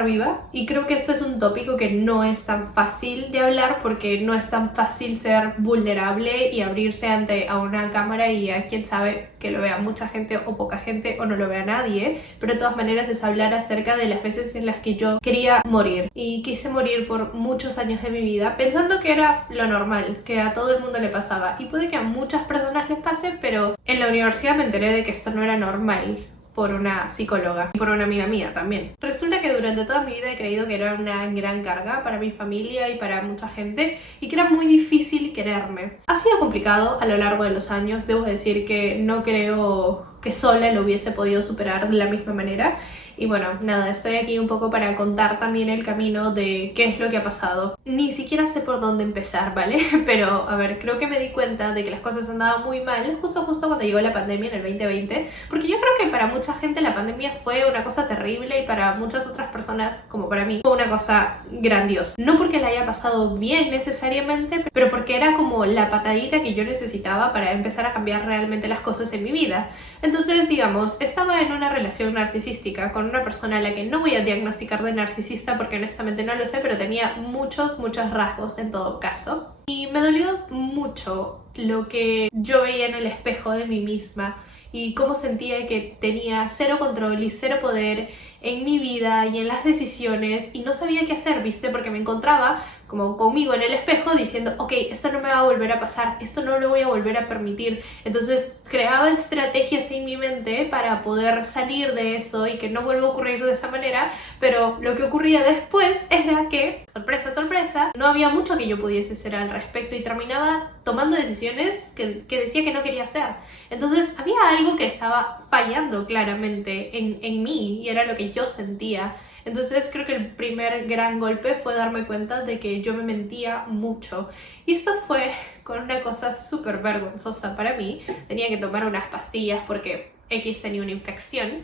estar viva, y creo que esto es un tópico que no es tan fácil de hablar porque no es tan fácil ser vulnerable y abrirse ante a una cámara y a quién sabe que lo vea mucha gente o poca gente o no lo vea nadie, pero de todas maneras es hablar acerca de las veces en las que yo quería morir y quise morir por muchos años de mi vida pensando que era lo normal, que a todo el mundo le pasaba, y puede que a muchas personas les pase, pero en la universidad me enteré de que esto no era normal por una psicóloga y por una amiga mía también. Resulta que durante toda mi vida he creído que era una gran carga para mi familia y para mucha gente y que era muy difícil quererme. Ha sido complicado a lo largo de los años, debo decir que no creo que sola lo hubiese podido superar de la misma manera. Y bueno, nada, estoy aquí un poco para contar también el camino de qué es lo que ha pasado. Ni siquiera sé por dónde empezar, ¿vale? Pero, a ver, creo que me di cuenta de que las cosas andaban muy mal justo cuando llegó la pandemia en el 2020, porque yo creo que para mucha gente la pandemia fue una cosa terrible y para muchas otras personas, como para mí, fue una cosa grandiosa. No porque la haya pasado bien necesariamente, pero porque era como la patadita que yo necesitaba para empezar a cambiar realmente las cosas en mi vida. Entonces, digamos, estaba en una relación narcisística con una persona a la que no voy a diagnosticar de narcisista porque honestamente no lo sé, pero tenía muchos rasgos en todo caso. Y me dolió mucho lo que yo veía en el espejo de mí misma y cómo sentía que tenía cero control y cero poder en mi vida y en las decisiones y no sabía qué hacer, ¿viste? Porque me encontraba como conmigo en el espejo diciendo, ok, esto no me va a volver a pasar, esto no lo voy a volver a permitir. Entonces creaba estrategias en mi mente para poder salir de eso y que no vuelva a ocurrir de esa manera, pero lo que ocurría después era que, sorpresa, sorpresa, no había mucho que yo pudiese hacer al respecto y terminaba tomando decisiones que decía que no quería hacer. Entonces había algo que estaba fallando claramente en mí y era lo que yo sentía. Entonces creo que el primer gran golpe fue darme cuenta de que yo me mentía mucho. Y esto fue con una cosa súper vergonzosa para mí. Tenía que tomar unas pastillas porque X tenía una infección.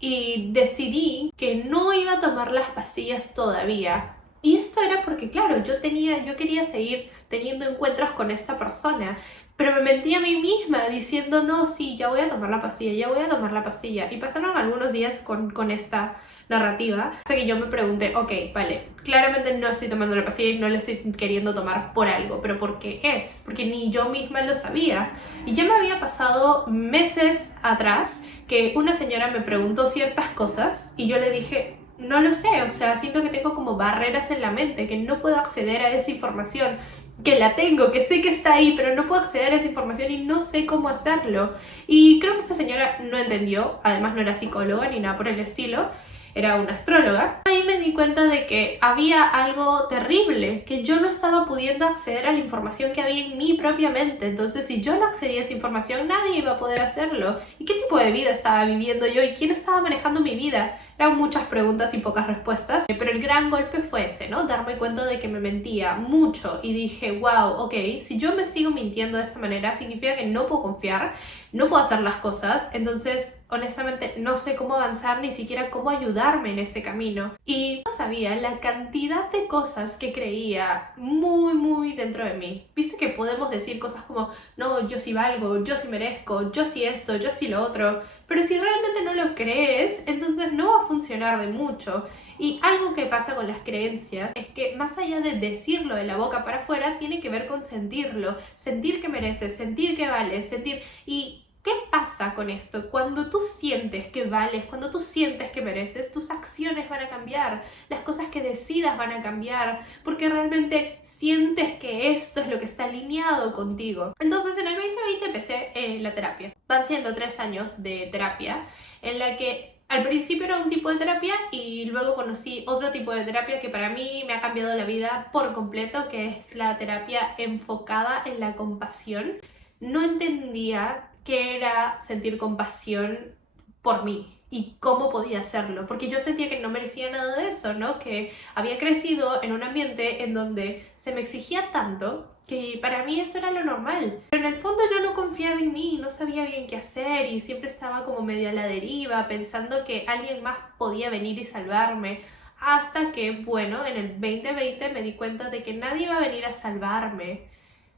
Y decidí que no iba a tomar las pastillas todavía. Y esto era porque, claro, yo quería seguir teniendo encuentros con esta persona. Pero me mentí a mí misma diciendo, no, sí, ya voy a tomar la pastilla, ya voy a tomar la pastilla. Y pasaron algunos días con esta narrativa, hasta que yo me pregunté, ok, vale, claramente no estoy tomando la pastilla y no la estoy queriendo tomar por algo, pero ¿por qué es? Porque ni yo misma lo sabía. Y ya me había pasado meses atrás que una señora me preguntó ciertas cosas y yo le dije, no lo sé, o sea, siento que tengo como barreras en la mente, que no puedo acceder a esa información, que la tengo, que sé que está ahí, pero no puedo acceder a esa información y no sé cómo hacerlo. Y creo que esta señora no entendió, además no era psicóloga ni nada por el estilo, era una astróloga. Ahí me di cuenta de que había algo terrible, que yo no estaba pudiendo acceder a la información que había en mí propiamente. Entonces, si yo no accedía a esa información, nadie iba a poder hacerlo. ¿Y qué tipo de vida estaba viviendo yo? ¿Y quién estaba manejando mi vida? Eran muchas preguntas y pocas respuestas, pero el gran golpe fue ese, ¿no? Darme cuenta de que me mentía mucho y dije, wow, ok, si yo me sigo mintiendo de esta manera, significa que no puedo confiar, no puedo hacer las cosas, entonces honestamente no sé cómo avanzar ni siquiera cómo ayudarme en este camino. Y no sabía la cantidad de cosas que creía muy dentro de mí. Viste que podemos decir cosas como, no, yo sí valgo, yo sí merezco, yo sí esto, yo sí lo otro, pero si realmente no lo crees, entonces no va a funcionar de mucho. Y algo que pasa con las creencias es que más allá de decirlo de la boca para afuera, tiene que ver con sentirlo, sentir que mereces, sentir que vales, sentir... Y ¿qué pasa con esto? Cuando tú sientes que vales, cuando tú sientes que mereces, tus acciones van a cambiar, las cosas que decidas van a cambiar, porque realmente sientes que esto es lo que está alineado contigo. Entonces en el 2020 empecé la terapia. Van siendo 3 años de terapia en la que al principio era un tipo de terapia y luego conocí otro tipo de terapia que para mí me ha cambiado la vida por completo, que es la terapia enfocada en la compasión. No entendía qué era sentir compasión por mí y cómo podía hacerlo, porque yo sentía que no merecía nada de eso, ¿no? Que había crecido en un ambiente en donde se me exigía tanto que para mí eso era lo normal. Pero en el fondo yo no confiaba en mí, no sabía bien qué hacer y siempre estaba como medio a la deriva, pensando que alguien más podía venir y salvarme. Hasta que, bueno, en el 2020 me di cuenta de que nadie iba a venir a salvarme.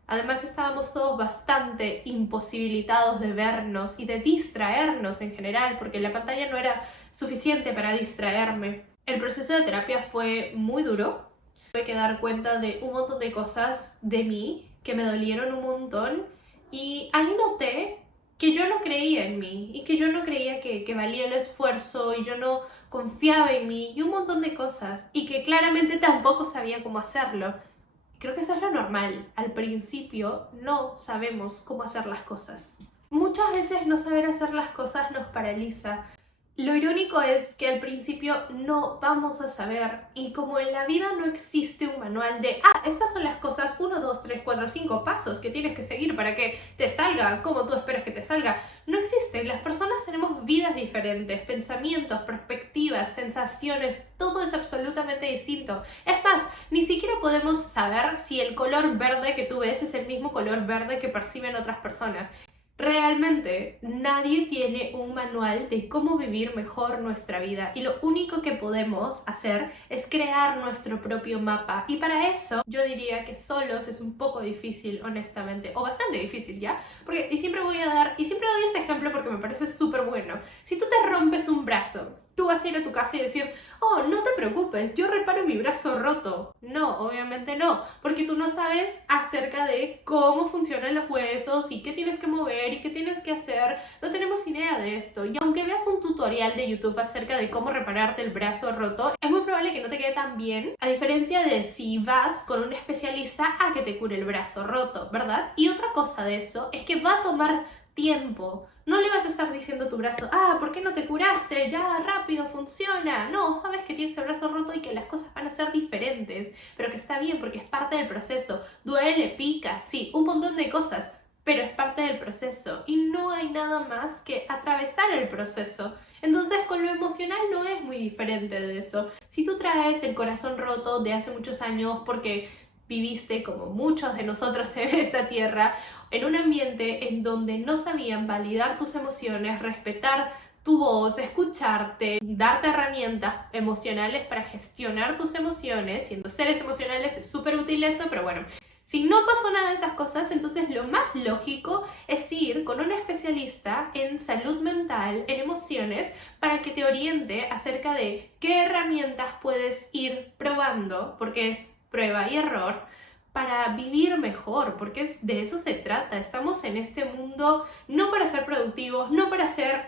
Además estábamos todos bastante imposibilitados de vernos y de distraernos en general, porque la pantalla no era suficiente para distraerme. El proceso de terapia fue muy duro. Tuve que dar cuenta de un montón de cosas de mí que me dolieron un montón y ahí noté que yo no creía en mí y que yo no creía que valía el esfuerzo y yo no confiaba en mí y un montón de cosas y que claramente tampoco sabía cómo hacerlo. Creo que eso es lo normal. Al principio no sabemos cómo hacer las cosas. Muchas veces no saber hacer las cosas nos paraliza. Lo irónico es que al principio no vamos a saber y como en la vida no existe un manual de estas son las cosas 1, 2, 3, 4, 5 pasos que tienes que seguir para que te salga como tú esperas que te salga. No existe. Las personas tenemos vidas diferentes, pensamientos, perspectivas, sensaciones, todo es absolutamente distinto. Es más, ni siquiera podemos saber si el color verde que tú ves es el mismo color verde que perciben otras personas. Realmente nadie tiene un manual de cómo vivir mejor nuestra vida y lo único que podemos hacer es crear nuestro propio mapa y para eso yo diría que solos es un poco difícil, honestamente, o bastante difícil ya, porque siempre doy este ejemplo porque me parece súper bueno. Si tú te rompes un brazo, tú vas a ir a tu casa y decir, oh, no te preocupes, yo reparo mi brazo roto. No, obviamente no, porque tú no sabes acerca de cómo funcionan los huesos y qué tienes que mover y qué tienes que hacer. No tenemos idea de esto. Y aunque veas un tutorial de YouTube acerca de cómo repararte el brazo roto, es muy probable que no te quede tan bien, a diferencia de si vas con un especialista a que te cure el brazo roto, ¿verdad? Y otra cosa de eso es que va a tomar tiempo. No le vas a estar diciendo a tu brazo, ¿por qué no te curaste? Ya, rápido, funciona. No, sabes que tienes el brazo roto y que las cosas van a ser diferentes, pero que está bien porque es parte del proceso. Duele, pica, sí, un montón de cosas, pero es parte del proceso y no hay nada más que atravesar el proceso. Entonces con lo emocional no es muy diferente de eso. Si tú traes el corazón roto de hace muchos años porque viviste, como muchos de nosotros en esta tierra, en un ambiente en donde no sabían validar tus emociones, respetar tu voz, escucharte, darte herramientas emocionales para gestionar tus emociones, siendo seres emocionales es súper útil eso, pero bueno, si no pasó nada de esas cosas, entonces lo más lógico es ir con un especialista en salud mental, en emociones, para que te oriente acerca de qué herramientas puedes ir probando, porque es prueba y error, para vivir mejor, porque de eso se trata. Estamos en este mundo no para ser productivos, no para ser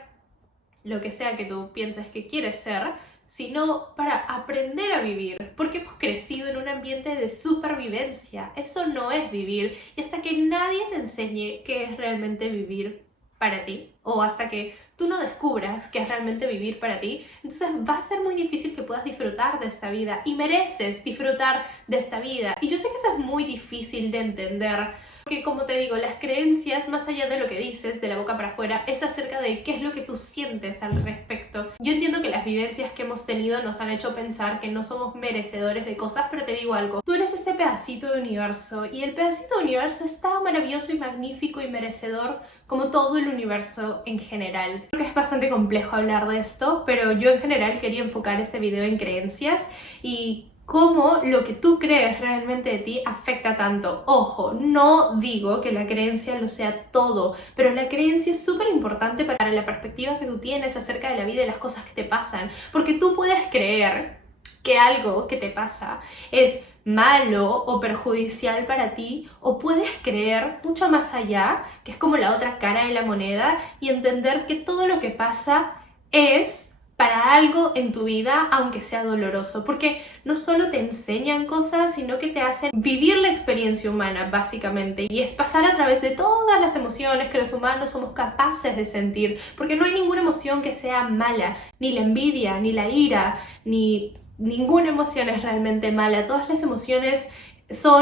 lo que sea que tú pienses que quieres ser, sino para aprender a vivir, porque hemos crecido en un ambiente de supervivencia. Eso no es vivir, y hasta que nadie te enseñe qué es realmente vivir para ti, o hasta que tú no descubras qué es realmente vivir para ti, entonces va a ser muy difícil que puedas disfrutar de esta vida, y mereces disfrutar de esta vida. Y yo sé que eso es muy difícil de entender, porque como te digo, las creencias, más allá de lo que dices de la boca para afuera, es acerca de qué es lo que tú sientes al respecto. Yo entiendo que las vivencias que hemos tenido nos han hecho pensar que no somos merecedores de cosas, pero te digo algo, tú eres este pedacito de universo, y el pedacito de universo es tan maravilloso y magnífico y merecedor como todo el universo en general. Creo que es bastante complejo hablar de esto, pero yo en general quería enfocar este video en creencias y cómo lo que tú crees realmente de ti afecta tanto. Ojo, no digo que la creencia lo sea todo, pero la creencia es súper importante para la perspectiva que tú tienes acerca de la vida y las cosas que te pasan, porque tú puedes creer que algo que te pasa es malo o perjudicial para ti, o puedes creer mucho más allá, que es como la otra cara de la moneda, y entender que todo lo que pasa es para algo en tu vida, aunque sea doloroso, porque no solo te enseñan cosas, sino que te hacen vivir la experiencia humana, básicamente, y es pasar a través de todas las emociones que los humanos somos capaces de sentir, porque no hay ninguna emoción que sea mala, ni la envidia, ni la ira, ni ninguna emoción es realmente mala. Todas las emociones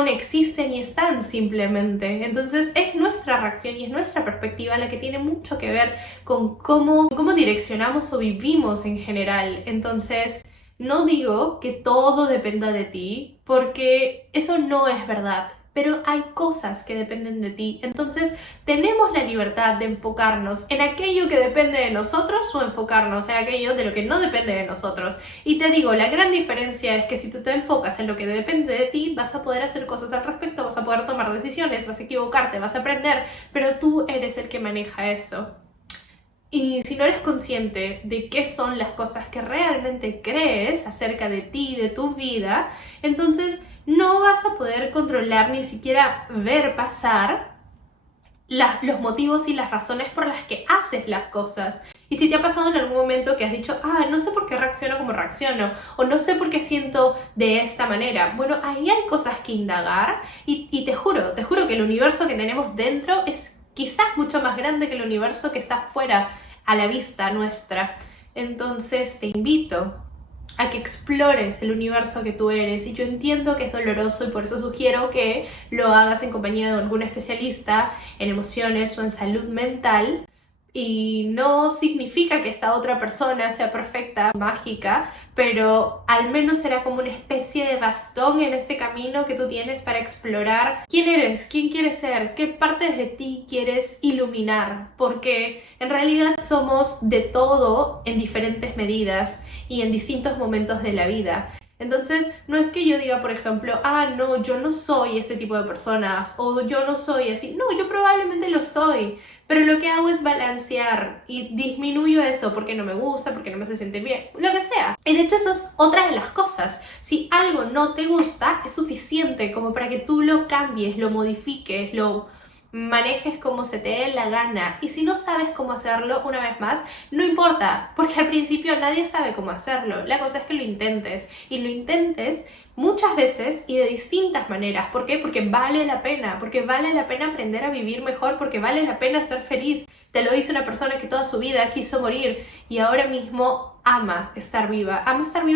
existen y están simplemente. Entonces es nuestra reacción y es nuestra perspectiva la que tiene mucho que ver con cómo direccionamos o vivimos en general. Entonces no digo que todo dependa de ti, porque eso no es verdad. Pero hay cosas que dependen de ti, entonces tenemos la libertad de enfocarnos en aquello que depende de nosotros o enfocarnos en aquello de lo que no depende de nosotros. Y te digo, la gran diferencia es que si tú te enfocas en lo que depende de ti, vas a poder hacer cosas al respecto, vas a poder tomar decisiones, vas a equivocarte, vas a aprender, pero tú eres el que maneja eso. Y si no eres consciente de qué son las cosas que realmente crees acerca de ti, de tu vida, entonces no vas a poder controlar ni siquiera ver pasar los motivos y las razones por las que haces las cosas. Y si te ha pasado en algún momento que has dicho, no sé por qué reacciono como reacciono, o no sé por qué siento de esta manera, bueno, ahí hay cosas que indagar y te juro que el universo que tenemos dentro es quizás mucho más grande que el universo que está fuera a la vista nuestra. Entonces te invito a que explores el universo que tú eres, y yo entiendo que es doloroso y por eso sugiero que lo hagas en compañía de algún especialista en emociones o en salud mental. Y no significa que esta otra persona sea perfecta, mágica, pero al menos será como una especie de bastón en este camino que tú tienes para explorar quién eres, quién quieres ser, qué partes de ti quieres iluminar, porque en realidad somos de todo en diferentes medidas y en distintos momentos de la vida. Entonces, no es que yo diga, por ejemplo, no, yo no soy ese tipo de personas, o yo no soy así. No, yo probablemente lo soy, pero lo que hago es balancear y disminuyo eso porque no me gusta, porque no me hace sentir bien, lo que sea. Y de hecho eso es otra de las cosas. Si algo no te gusta, es suficiente como para que tú lo cambies, lo modifiques, lo manejes como se te dé la gana. Y si no sabes cómo hacerlo, una vez más, no importa, porque al principio nadie sabe cómo hacerlo. La cosa es que lo intentes, y lo intentes muchas veces y de distintas maneras. ¿Por qué? Porque vale la pena aprender a vivir mejor, porque vale la pena ser feliz. Te lo dice una persona que toda su vida quiso morir y ahora mismo ama estar viva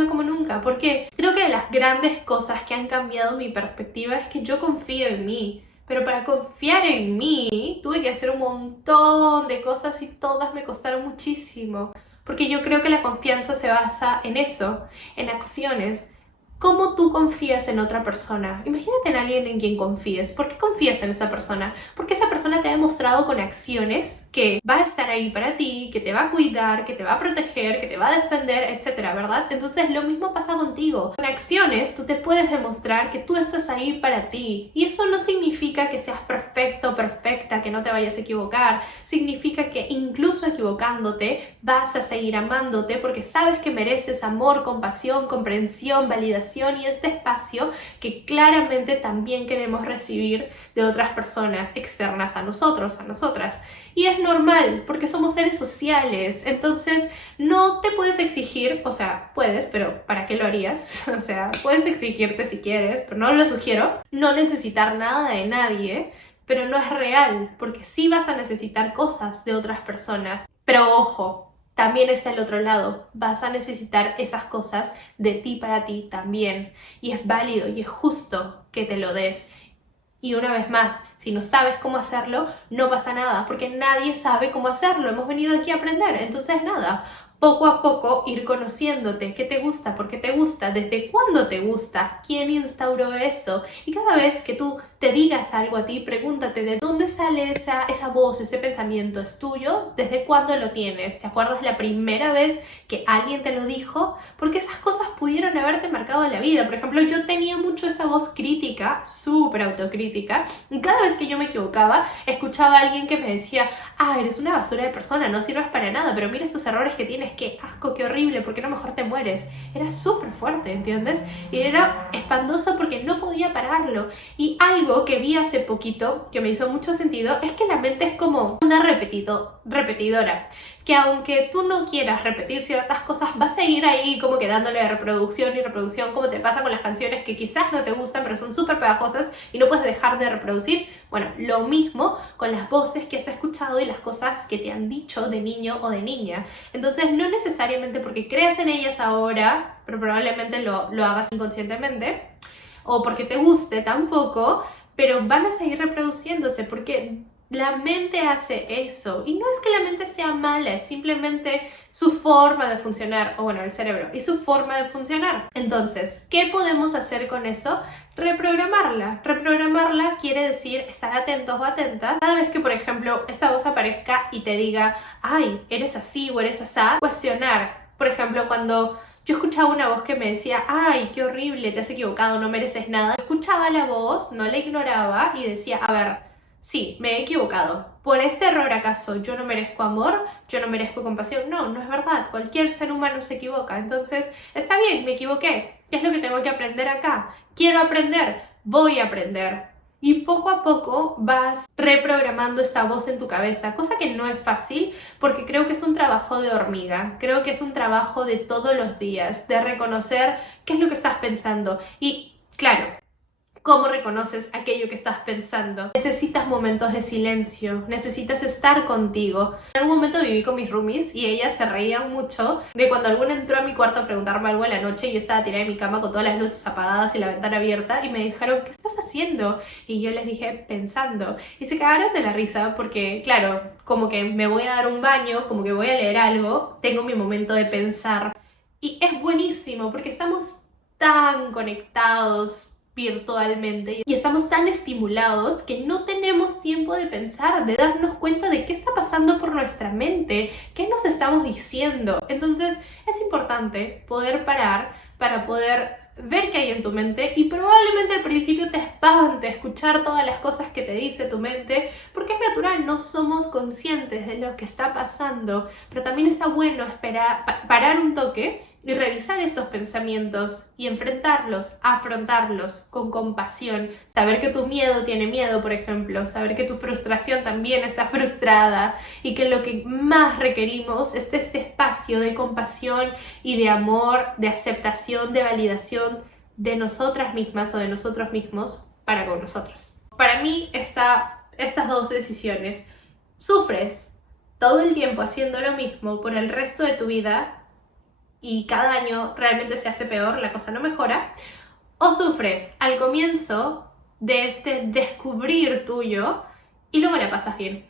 como nunca. Porque creo que de las grandes cosas que han cambiado mi perspectiva es que yo confío en mí. Pero para confiar en mí tuve que hacer un montón de cosas y todas me costaron muchísimo. Porque yo creo que la confianza se basa en eso, en acciones. ¿Cómo tú confías en otra persona? Imagínate en alguien en quien confíes. ¿Por qué confías en esa persona? Porque esa persona te ha demostrado con acciones que va a estar ahí para ti, que te va a cuidar, que te va a proteger, que te va a defender, etcétera, ¿verdad? Entonces lo mismo pasa contigo. Con acciones tú te puedes demostrar que tú estás ahí para ti. Y eso no significa que seas perfecto o perfecta, que no te vayas a equivocar. Significa que incluso equivocándote vas a seguir amándote porque sabes que mereces amor, compasión, comprensión, validación y este espacio que claramente también queremos recibir de otras personas externas a nosotros, a nosotras. Y es normal, porque somos seres sociales, entonces no te puedes exigir, o sea, puedes, pero ¿para qué lo harías? O sea, puedes exigirte si quieres, pero no lo sugiero, no necesitar nada de nadie, pero no es real, porque sí vas a necesitar cosas de otras personas. Pero ojo, también está el otro lado, vas a necesitar esas cosas de ti para ti también, y es válido y es justo que te lo des. Y una vez más, si no sabes cómo hacerlo, no pasa nada, porque nadie sabe cómo hacerlo, hemos venido aquí a aprender, entonces nada, poco a poco ir conociéndote, qué te gusta, por qué te gusta, desde cuándo te gusta, quién instauró eso. Y cada vez que tú te digas algo a ti, pregúntate de dónde sale esa voz, ese pensamiento. ¿Es tuyo? ¿Desde cuándo lo tienes? ¿Te acuerdas la primera vez que alguien te lo dijo? Porque esas cosas pudieron haberte marcado la vida. Por ejemplo, yo tenía mucho esta voz crítica, súper autocrítica, y cada vez que yo me equivocaba, escuchaba a alguien que me decía, eres una basura de persona, no sirves para nada, pero mira estos errores que tienes, qué asco, qué horrible, ¿por qué no mejor te mueres? Era súper fuerte, ¿entiendes? Y era espantoso porque no podía pararlo. Y algo que vi hace poquito, que me hizo mucho sentido, es que la mente es como una repetidora, que aunque tú no quieras repetir ciertas cosas, vas a ir ahí como que dándole reproducción y reproducción, como te pasa con las canciones que quizás no te gustan, pero son súper pegajosas y no puedes dejar de reproducir. Bueno, lo mismo con las voces que has escuchado y las cosas que te han dicho de niño o de niña. Entonces, no necesariamente porque creas en ellas ahora, pero probablemente lo hagas inconscientemente, o porque te guste tampoco, pero van a seguir reproduciéndose porque la mente hace eso. Y no es que la mente sea mala, es simplemente su forma de funcionar, o bueno, el cerebro, y su forma de funcionar. Entonces, ¿qué podemos hacer con eso? Reprogramarla. Reprogramarla quiere decir estar atentos o atentas. Cada vez que, por ejemplo, esta voz aparezca y te diga, eres así o eres asá, cuestionar. Por ejemplo, cuando yo escuchaba una voz que me decía, qué horrible, te has equivocado, no mereces nada. Escuchaba la voz, no la ignoraba y decía, a ver, Sí, me he equivocado. ¿Por este error acaso yo no merezco amor? ¿Yo no merezco compasión? No, no es verdad. Cualquier ser humano se equivoca. Entonces, está bien, me equivoqué. ¿Qué es lo que tengo que aprender acá? Quiero aprender, voy a aprender. Y poco a poco vas reprogramando esta voz en tu cabeza, cosa que no es fácil porque creo que es un trabajo de hormiga, creo que es un trabajo de todos los días, de reconocer qué es lo que estás pensando. Y claro, ¿cómo reconoces aquello que estás pensando? Necesitas momentos de silencio, necesitas estar contigo. En algún momento viví con mis roomies y ellas se reían mucho de cuando alguna entró a mi cuarto a preguntarme algo en la noche y yo estaba tirada en mi cama con todas las luces apagadas y la ventana abierta y me dijeron, ¿qué estás haciendo? Y yo les dije, pensando. Y se cagaron de la risa porque, claro, como que me voy a dar un baño, como que voy a leer algo, tengo mi momento de pensar. Y es buenísimo porque estamos tan conectados virtualmente y estamos tan estimulados que no tenemos tiempo de pensar, de darnos cuenta de qué está pasando por nuestra mente, qué nos estamos diciendo. Entonces es importante poder parar para poder ver qué hay en tu mente y probablemente al principio te espante escuchar todas las cosas que te dice tu mente porque es natural, no somos conscientes de lo que está pasando, pero también está bueno parar un toque y revisar estos pensamientos y enfrentarlos, afrontarlos con compasión, saber que tu miedo tiene miedo, por ejemplo, saber que tu frustración también está frustrada y que lo que más requerimos es este espacio de compasión y de amor, de aceptación, de validación de nosotras mismas o de nosotros mismos para con nosotros. Para mí estas dos decisiones. Sufres todo el tiempo haciendo lo mismo por el resto de tu vida y cada año realmente se hace peor, la cosa no mejora, o sufres al comienzo de este descubrir tuyo y luego la pasas bien.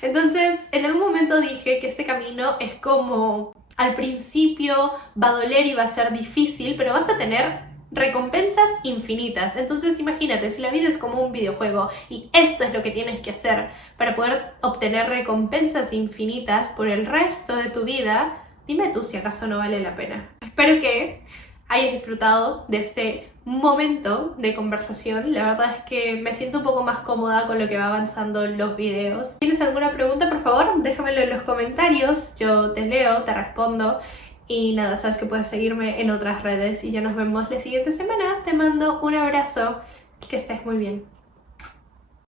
Entonces, en algún momento dije que este camino es como, al principio va a doler y va a ser difícil, pero vas a tener recompensas infinitas. Entonces imagínate, si la vida es como un videojuego y esto es lo que tienes que hacer para poder obtener recompensas infinitas por el resto de tu vida, dime tú si acaso no vale la pena. Espero que hayas disfrutado de este momento de conversación. La verdad es que me siento un poco más cómoda con lo que va avanzando los videos. ¿Tienes alguna pregunta? Por favor, déjamelo en los comentarios. Yo te leo, te respondo. Y nada, sabes que puedes seguirme en otras redes y ya nos vemos la siguiente semana. Te mando un abrazo. Que estés muy bien.